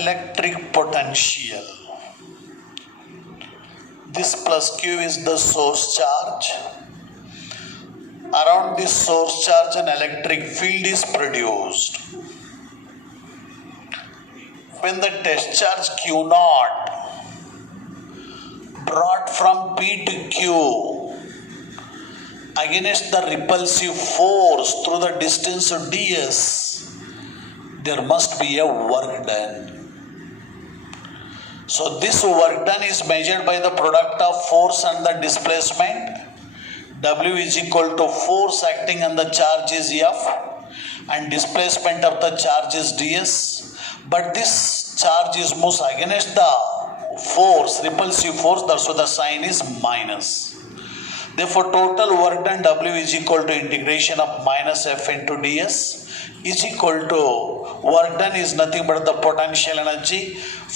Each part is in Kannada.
electric potential. This plus Q is the source charge. Around this source charge an electric field is produced. When the test charge Q naught brought from P to Q against the repulsive force through the distance ds, there must be a work done. So this work done is measured by the product of force and the displacement. W is equal to force acting on the charge is F and displacement of the charge is ds. But this charge is moves against the force, repulsive force, that's why the sign is minus. Therefore, total work done W is equal to integration of minus F into ds is equal to work done is nothing but the potential energy,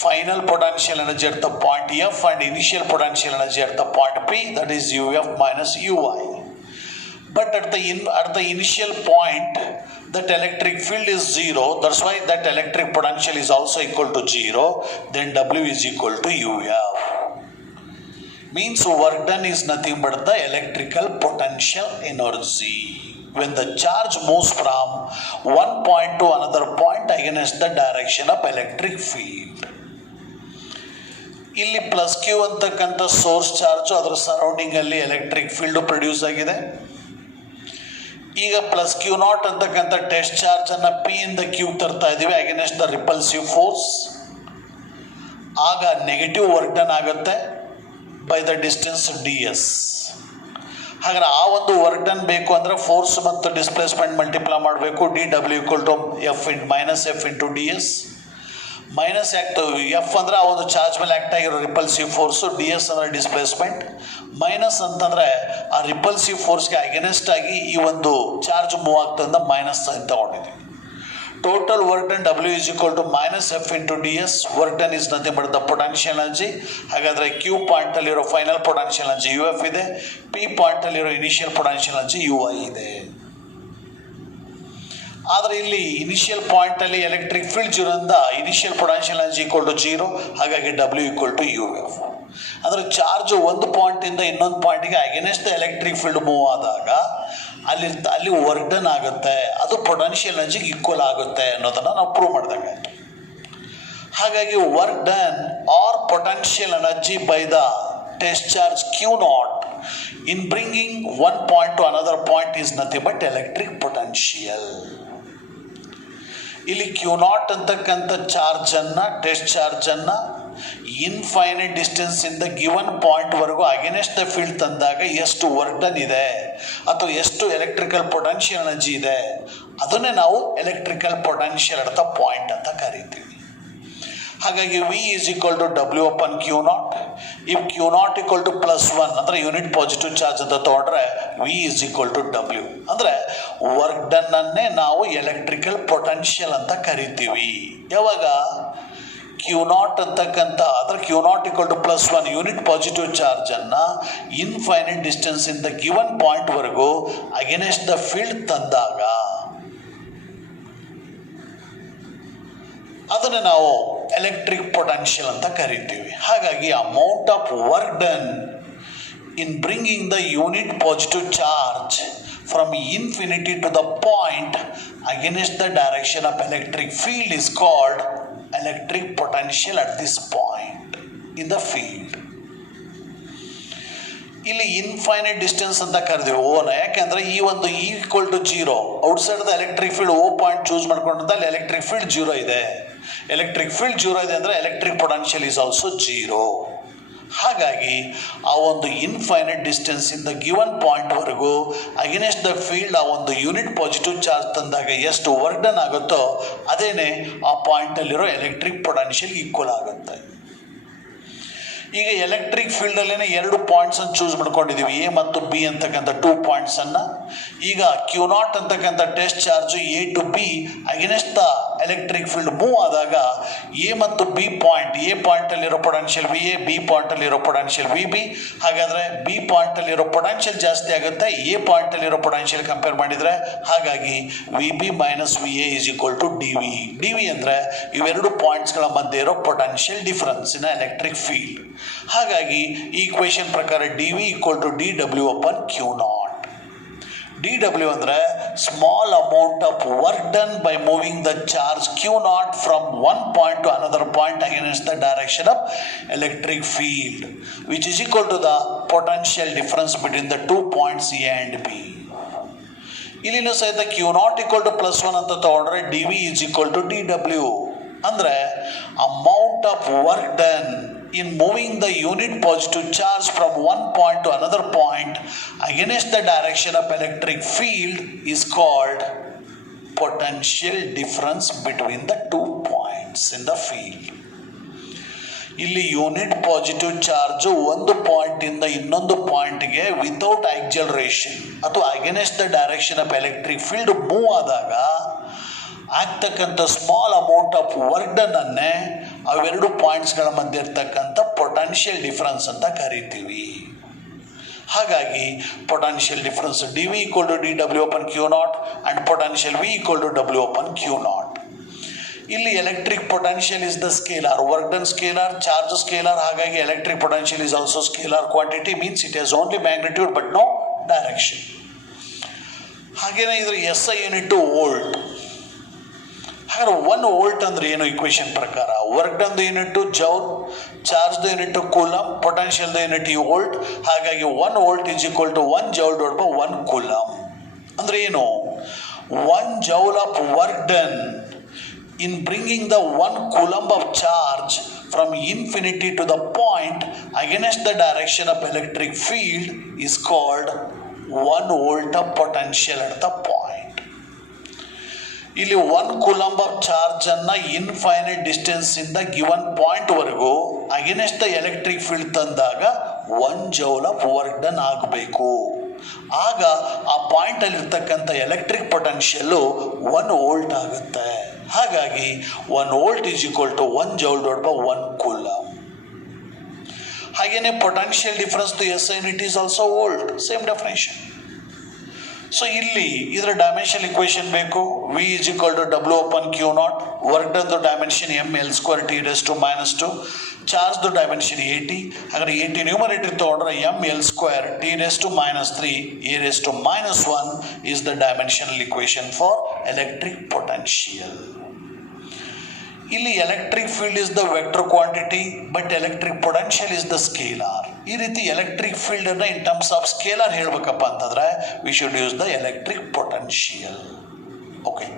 final potential energy at the point F and initial potential energy at the point P, that is UF minus UI. But at the initial point, that electric field is 0, that's why that electric potential is also equal to 0, then W is equal to UF. Means work done is nothing but the electrical potential energy when the charge moves from one point to another point against the direction of electric field. ಇಲ್ಲಿ ಪ್ಲಸ್ ಕ್ಯೂ ಅಂತಕ್ಕಂಥ ಸೋರ್ಸ್ ಚಾರ್ಜು ಅದರ ಸರೌಂಡಿಂಗ್ ಅಲ್ಲಿ ಎಲೆಕ್ಟ್ರಿಕ್ ಫೀಲ್ಡ್ ಪ್ರೊಡ್ಯೂಸ್ ಆಗಿದೆ. ಈಗ ಪ್ಲಸ್ ಕ್ಯೂ ನಾಟ್ ಅಂತಕ್ಕಂಥ ಟೆಸ್ಟ್ ಚಾರ್ಜ್ ಅನ್ನ ಪಿ ಇಂದ ಕ್ಯೂ ತರ್ತಾ ಇದೀವಿ ಅಗೇನೆಸ್ಟ್ ದ ರಿಪಲ್ಸಿವ್ ಫೋರ್ಸ್. ಆಗ ನೆಗೆಟಿವ್ ವರ್ಕ್ ಡನ್ ಆಗುತ್ತೆ by the distance D S. ಹಾಗಾದ್ರೆ ಆ ಒಂದು ವರ್ಕ್ ಡನ್ ಬೇಕು ಅಂದರೆ ಫೋರ್ಸ್ ಮತ್ತು ಡಿಸ್ಪ್ಲೇಸ್ಮೆಂಟ್ ಮಲ್ಟಿಪ್ಲೈ ಮಾಡಬೇಕು. D W equal to F in minus F into D S. Minus F ಅಂದರೆ ಆ ಒಂದು ಚಾರ್ಜ್ ಮೇಲೆ ಆ್ಯಕ್ಟ್ ಆಗಿರೋ ರಿಪಲ್ಸಿವ್ ಫೋರ್ಸು, ಡಿ ಎಸ್ ಅಂದರೆ ಡಿಸ್ಪ್ಲೇಸ್ಮೆಂಟ್. ಮೈನಸ್ ಅಂತಂದರೆ ಆ ರಿಪಲ್ಸಿವ್ ಫೋರ್ಸ್ಗೆ ಅಗೇನೆಸ್ಟ್ ಆಗಿ ಈ ಒಂದು ಚಾರ್ಜ್ ಮೂವ್ ಆಗ್ತಂದ ಮೈನಸ್ ಅಂತ ತಗೊಂಡಿದ್ದೀವಿ. Total work done W is equal to minus F into ds. Work done is nothing but the potential energy. ಹಾಗಾದರೆ Q ಪಾಯಿಂಟ್ ಅಲ್ಲಿರೋ ಫೈನಲ್ ಪೊಟೆನ್ಷಿಯಲ್ ಎನರ್ಜಿ UF ಇದೆ, P ಪಾಯಿಂಟ್ ಅಲ್ಲಿರೋ ಇನಿಷಿಯಲ್ ಪೊಟೆನ್ಷಿಯಲ್ ಎನರ್ಜಿ UI ಇದೆ. ಆದರೆ ಇಲ್ಲಿ ಇನಿಷಿಯಲ್ ಪಾಯಿಂಟ್ ಅಲ್ಲಿ ಎಲೆಕ್ಟ್ರಿಕ್ ಫೀಲ್ಡ್ ಇರೋದ್ರಿಂದ initial potential energy equal to 0, ಹಾಗಾಗಿ W ಈಕ್ವಲ್ ಟು UF. ಅಂದರೆ ಚಾರ್ಜ್ ಒಂದು ಪಾಯಿಂಟಿಂದ ಇನ್ನೊಂದು ಪಾಯಿಂಟಿಗೆ against the electric field move ಆದಾಗ ಅಲ್ಲಿ ವರ್ಕ್ ಡನ್ ಆಗುತ್ತೆ, ಅದು ಪೊಟೆನ್ಷಿಯಲ್ ಎನರ್ಜಿಗೆ ಈಕ್ವಲ್ ಆಗುತ್ತೆ ಅನ್ನೋದನ್ನು ನಾವು ಪ್ರೂವ್ ಮಾಡಿದಾಗ. ಹಾಗಾಗಿ work done or potential energy by the test charge Q naught in bringing one point to another point is nothing but electric potential. ಇಲ್ಲಿ Q ನಾಟ್ ಅಂತಕ್ಕಂಥ ಚಾರ್ಜನ್ನು, ಟೆಸ್ಟ್ ಚಾರ್ಜನ್ನು ಇನ್ಫೈನೈಟ್ ಡಿಸ್ಟೆನ್ಸ್ ಇಂದ ಗಿವನ್ ಪಾಯಿಂಟ್ ವರೆಗೂ ಅಗೇನೆಸ್ಟ್ ದ ಫೀಲ್ಡ್ ತಂದಾಗ ಎಷ್ಟು ವರ್ಕ್ ಡನ್ ಇದೆ ಅಥವಾ ಎಷ್ಟು ಎಲೆಕ್ಟ್ರಿಕಲ್ ಪೊಟೆನ್ಷಿಯಲ್ ಎನರ್ಜಿ ಇದೆ ಅದನ್ನೇ ನಾವು electrical potential at the point ಅಂತ ಕರಿತೀವಿ. ಹಾಗಾಗಿ V is equal to W upon Q naught. If Q naught equal to +1 ಅಂದರೆ ಯೂನಿಟ್ ಪಾಸಿಟಿವ್ ಚಾರ್ಜ್ ಅಂತ ತಗೊಂಡ್ರೆ V is equal to W ಅಂದರೆ ವರ್ಕ್ ಡನ್ ಅನ್ನೇ ನಾವು ಎಲೆಕ್ಟ್ರಿಕಲ್ ಪೊಟೆನ್ಷಿಯಲ್ ಅಂತ ಕರಿತೀವಿ. ಯಾವಾಗ Q ನಾಟ್ ಅಂತಕ್ಕಂಥ ಅದರ Q naught equal to +1 unit positive ಚಾರ್ಜನ್ನು ಇನ್ಫೈನೈಟ್ ಡಿಸ್ಟೆನ್ಸ್ ಇಂದ ಗಿವನ್ ಪಾಯಿಂಟ್ವರೆಗೂ ಅಗೇನೆಸ್ಟ್ ದ ಫೀಲ್ಡ್ ತಂದಾಗ ಅದನ್ನು ನಾವು ಎಲೆಕ್ಟ್ರಿಕ್ ಪೊಟೆನ್ಷಿಯಲ್ ಅಂತ ಕರಿತೀವಿ. ಹಾಗಾಗಿ amount of work done in bringing the unit positive charge from infinity to the point against the direction of electric field is called electric potential at this point in the field. ಇಲ್ಲಿ ಇನ್ಫೈನೈಟ್ ಡಿಸ್ಟೆನ್ಸ್ ಅಂತ ಕರೆದಿವಿ ಓನ, ಯಾಕೆಂದ್ರೆ ಈ ಒಂದು equal to 0 outside the electric field O point choose ಮಾಡ್ಕೊಂಡ್ರೆ ಅಲ್ಲಿ ಎಲೆಕ್ಟ್ರಿಕ್ ಫೀಲ್ಡ್ 0 ಇದೆ. ಎಲೆಕ್ಟ್ರಿಕ್ ಫೀಲ್ಡ್ 0 ಇದೆ ಅಂದರೆ ಎಲೆಕ್ಟ್ರಿಕ್ ಪೊಟೆನ್ಷಿಯಲ್ ಈಸ್ ಆಲ್ಸೋ 0. ಹಾಗಾಗಿ ಆ ಒಂದು ಇನ್ಫೈನೈಟ್ ಡಿಸ್ಟೆನ್ಸ್ ಇಂದ ಗಿವನ್ ಪಾಯಿಂಟ್ವರೆಗೂ ಅಗೇನೆಸ್ಟ್ ದ ಫೀಲ್ಡ್ ಆ ಒಂದು ಯೂನಿಟ್ ಪಾಸಿಟಿವ್ ಚಾರ್ಜ್ ತಂದಾಗ ಎಷ್ಟು ವರ್ಕ್ ಡನ್ ಆಗುತ್ತೋ ಅದೇನೆ ಆ ಪಾಯಿಂಟಲ್ಲಿರೋ ಎಲೆಕ್ಟ್ರಿಕ್ ಪೊಟೆನ್ಷಿಯಲ್ ಈಕ್ವಲ್ ಆಗುತ್ತೆ. ಈಗ ಎಲೆಕ್ಟ್ರಿಕ್ ಫೀಲ್ಡಲ್ಲೇ 2 ಪಾಯಿಂಟ್ಸನ್ನು ಚೂಸ್ ಮಾಡ್ಕೊಂಡಿದ್ದೀವಿ, ಎ ಮತ್ತು ಬಿ ಅಂತಕ್ಕಂಥ 2 ಪಾಯಿಂಟ್ಸನ್ನು. ಈಗ ಕ್ಯೂ ನಾಟ್ ಅಂತಕ್ಕಂಥ test charge A to B against the electric field move ಆದಾಗ ಎ ಮತ್ತು ಬಿ ಪಾಯಿಂಟ್, ಎ ಪಾಯಿಂಟಲ್ಲಿರೋ ಪೊಟೆನ್ಷಿಯಲ್ ವಿ ಎ, ಬಿ ಪಾಯಿಂಟಲ್ಲಿರೋ ಪೊಟೆನ್ಷಿಯಲ್ ವಿ ಬಿ. ಹಾಗಾದರೆ ಬಿ ಪಾಯಿಂಟಲ್ಲಿರೋ ಪೊಟೆನ್ಷಿಯಲ್ ಜಾಸ್ತಿ ಆಗುತ್ತೆ ಎ ಪಾಯಿಂಟಲ್ಲಿರೋ ಪೊಟೆನ್ಷಿಯಲ್ ಕಂಪೇರ್ ಮಾಡಿದರೆ. ಹಾಗಾಗಿ V B minus V A is equal to D V. D V ಅಂದರೆ ಇವೆರಡು ಪಾಯಿಂಟ್ಸ್ಗಳ ಮಧ್ಯೆ ಇರೋ potential difference in electric field. ಹಾಗಾಗಿ ಈ ಇಕ್ವೇಷನ್ ಪ್ರಕಾರ D V equal to D W upon Q naught. D W ಅಂದರೆ small amount of work done by moving the charge Q naught from one point to another point against the direction of electric field which is equal to the potential difference between the two points A and B. ಇಲ್ಲಿನೂ ಸಹಿತ Q naught equal to plus one ಅಂತ ತಗೊಂಡ್ರೆ D V is equal to D W. ಅಂದರೆ amount of work done in moving the unit positive charge from one point to another point against the direction of electric field is called potential difference between the two points in the field. ಇಲ್ಲಿ ಯೂನಿಟ್ ಪಾಸಿಟಿವ್ ಚಾರ್ಜು ಒಂದು ಪಾಯಿಂಟಿಂದ ಇನ್ನೊಂದು ಪಾಯಿಂಟ್ಗೆ ವಿತೌಟ್ ಆಕ್ಸಲರೇಷನ್ ಅಥವಾ against the direction of electric field move ಆದಾಗ ಆಗ್ತಕ್ಕಂಥ small amount of work done ಅನ್ನೇ ಅವೆರಡು ಪಾಯಿಂಟ್ಸ್ಗಳ ಮಧ್ಯೆ ಇರ್ತಕ್ಕಂಥ ಪೊಟೆನ್ಷಿಯಲ್ ಡಿಫರೆನ್ಸ್ ಅಂತ ಕರಿತೀವಿ. ಹಾಗಾಗಿ potential difference D V equal to D W upon Q naught and potential V equal to W upon Q naught. ಇಲ್ಲಿ electric potential is the scalar, work done scalar, charge scalar. ಹಾಗಾಗಿ electric potential is also scalar quantity, means it has only magnitude but no direction. ಹಾಗೇನೇ ಇದ್ರ ಎಸ್ ಐ ಯೂನಿಟ್ ವೋಲ್ಟ್. ಹಾಗಾದ್ರೆ 1 ವೋಲ್ಟ್ ಅಂದ್ರೆ ಏನು ಇಕ್ವೇಷನ್ ಪ್ರಕಾರ? ವರ್ಕ್ ಡನ್ದು ಯೂನಿಟ್ಟು ಜೌಲ್, ಚಾರ್ಜ್ದು ಯೂನಿಟ್ಟು ಕೂಲಮ್, ಪೊಟೆನ್ಷಿಯಲ್ದು ಯೂನಿಟ್ ವೋಲ್ಟ್. ಹಾಗಾಗಿ 1 volt is equal to 1 joule divided by 1 coulomb. ಅಂದರೆ ಏನು? 1 joule of work done in bringing the 1 coulomb of charge from infinity to the point against the direction of electric field is called 1 volt of potential at the point. ಇಲ್ಲಿ 1 ಕೂಲಂಬ್ ಆಫ್ ಚಾರ್ಜ್ ಅನ್ನ ಇನ್ಫೈನೈಟ್ ಡಿಸ್ಟೆನ್ಸ್ ಇಂದ ಗಿವನ್ ಪಾಯಿಂಟ್ ವರೆಗೂ ಅಗೇನೆಸ್ಟ್ ದ ಎಲೆಕ್ಟ್ರಿಕ್ ಫೀಲ್ಡ್ ತಂದಾಗ 1 ಜೌಲ್ ಆಫ್ ವರ್ಕ್ ಡನ್ ಆಗಬೇಕು. ಆಗ ಆ ಪಾಯಿಂಟ್ ಅಲ್ಲಿ ಇರ್ತಕ್ಕಂಥ ಎಲೆಕ್ಟ್ರಿಕ್ ಪೊಟೆನ್ಷಿಯಲ್ಲು 1 ವೋಲ್ಟ್ ಆಗುತ್ತೆ. ಹಾಗಾಗಿ 1 volt is equal to 1 joule divided by 1 coulomb. ಹಾಗೇನೆ ಪೊಟೆನ್ಷಿಯಲ್ ಡಿಫರೆನ್ಸ್ ಟು S unit is also volt, same definition. So ಇಲ್ಲಿ ಇದರ ಡೈಮೆನ್ಷನ್ ಇಕ್ವೇಷನ್ ಬೇಕು. V is equal to W upon Q naught. Work ಡನ್ದು dimension M L square T raise to minus 2. ಚಾರ್ಜ್ದು ಡೈಮೆನ್ಷನ್ 80. ಹಾಗಾದ್ರೆ 80 ನ್ಯೂಮರೇಟರ್ ತಗೊಂಡ್ರೆ M L square T raise to minus 3 A raise to minus 1 is the dimensional equation for electric potential. ಇಲ್ಲಿ electric field is the vector quantity but electric potential is the scalar. ಈ ರೀತಿ ಎಲೆಕ್ಟ್ರಿಕ್ ಫೀಲ್ಡ್ ಅನ್ನ ಇನ್ ಟರ್ಮ್ಸ್ ಆಫ್ ಸ್ಕೇಲಾರ್ ಹೇಳ್ಬೇಕಪ್ಪ ಅಂತಂದ್ರೆ we should use the electric potential. Okay.